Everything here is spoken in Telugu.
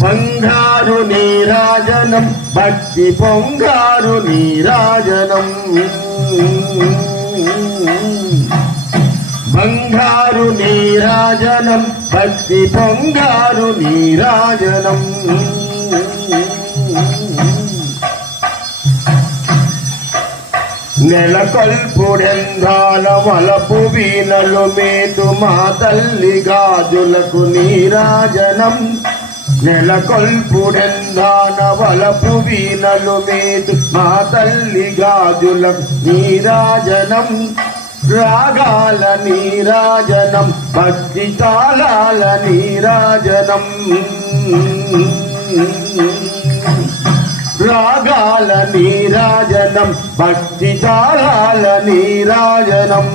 బంగారు నీరాజనం భక్తి పొంగారు నీరాజనం బంగారు నీరాజనం భక్తి పొంగారు నీరాజనం నెలకొల్పుడెందాల వలపు వీణలు మేటు మా తల్లి గాజులకు నీరాజనం నెలకొల్పుడెందాల వలపు వీణలు మేటు మా తల్లి గాజులకు నీరాజనం రాగాల నీరాజనం భక్తి తాళాల నీరాజనం రాగాల నీరాజనం భక్తి తాళాల నీరాజనం